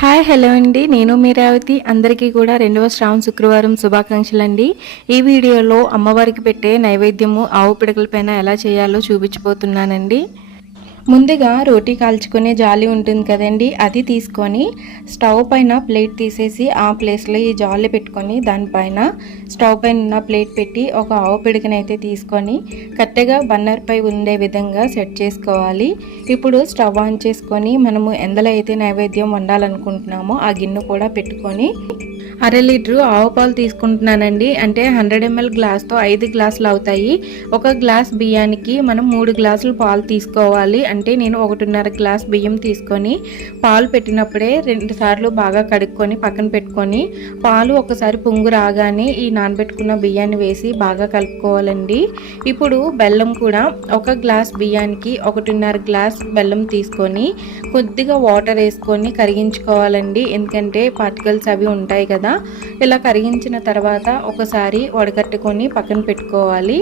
Hi hello అండి. నేను మీరావతి అందరికీ కూడా రెండవ శ్రావణ శుక్రవారం శుభాకాంక్షలు అండి ఈ వీడియోలో అమ్మవారికి పెట్టే నైవేద్యము ఆవు పిడకల పైన ఎలా చేయాలో చూపించబోతున్నానండి. ముందుగా రోటీ కాల్చుకునే జాలి ఉంటుంది కదండి అది తీసుకొని స్టవ్ పైన ప్లేట్ తీసేసి ఆ ప్లేస్లో ఈ జాలి పెట్టుకొని దానిపైన స్టవ్ పైన ఉన్న ప్లేట్ పెట్టి ఒక ఆవు పిడికనైతే తీసుకొని కట్టెగా బన్నర్పై ఉండే విధంగా సెట్ చేసుకోవాలి. ఇప్పుడు స్టవ్ ఆన్ చేసుకొని మనము ఎందలో అయితే నైవేద్యం వండాలనుకుంటున్నామో ఆ గిన్నె కూడా పెట్టుకొని అర లీటరు ఆవు పాలు తీసుకుంటున్నానండి. అంటే హండ్రెడ్ ఎంఎల్ గ్లాస్తో ఐదు గ్లాసులు అవుతాయి. ఒక గ్లాస్ బియ్యానికి మనం మూడు గ్లాసులు పాలు తీసుకోవాలి. అంటే నేను ఒకటిన్నర గ్లాస్ బియ్యం తీసుకొని పాలు పెట్టినప్పుడే రెండు సార్లు బాగా కడుక్కొని పక్కన పెట్టుకొని పాలు ఒకసారి పొంగు రాగానే ఈ నానబెట్టుకున్న బియ్యాన్ని వేసి బాగా కలుపుకోవాలండి. ఇప్పుడు బెల్లం కూడా ఒక గ్లాస్ బియ్యానికి ఒకటిన్నర గ్లాస్ బెల్లం తీసుకొని కొద్దిగా వాటర్ వేసుకొని కరిగించుకోవాలండి. ఎందుకంటే పార్టికల్స్ అవి ఉంటాయి కదా. ఇలా కరిగించిన తర్వాత ఒకసారి వడగట్టుకొని పక్కన పెట్టుకోవాలి.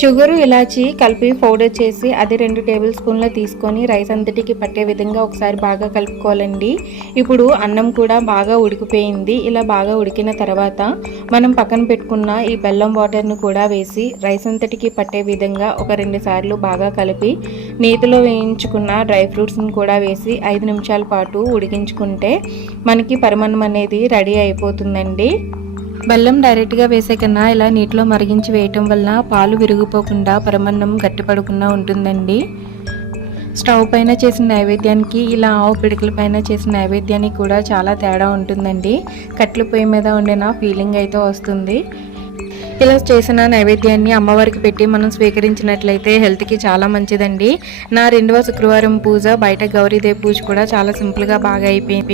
షుగరు ఇలాచి కలిపి పౌడర్ చేసి అది రెండు టేబుల్ స్పూన్లు తీసుకొని రైస్ అంతటికి పట్టే విధంగా ఒకసారి బాగా కలుపుకోవాలండి. ఇప్పుడు అన్నం కూడా బాగా ఉడికిపోయింది. ఇలా బాగా ఉడికిన తర్వాత మనం పక్కన పెట్టుకున్న ఈ బెల్లం వాటర్ను కూడా వేసి రైస్ అంతటికి పట్టే విధంగా ఒక రెండు సార్లు బాగా కలిపి నేతిలో వేయించుకున్న డ్రై ఫ్రూట్స్ని కూడా వేసి ఐదు నిమిషాల పాటు ఉడికించుకుంటే మనకి పరిమాణం అనేది రెడీ అయిపోతుందండి. బెల్లం డైరెక్ట్గా వేసే కన్నా ఇలా నీటిలో మరిగించి వేయటం వల్ల పాలు విరిగిపోకుండా పరమన్నం గట్టిపడకుండా ఉంటుందండి. స్టవ్ పైన చేసిన నైవేద్యానికి ఇలా ఆవు పిడికల పైన చేసిన నైవేద్యానికి కూడా చాలా తేడా ఉంటుందండి. కట్లు పొయ్యి మీద ఉండిన ఫీలింగ్ అయితే వస్తుంది. ఇలా చేసిన నైవేద్యాన్ని అమ్మవారికి పెట్టి మనం స్వీకరించినట్లయితే హెల్త్కి చాలా మంచిదండి. నా రెండవ శుక్రవారం పూజ బయట గౌరీదేవి పూజ కూడా చాలా సింపుల్గా బాగా అయిపోయింది.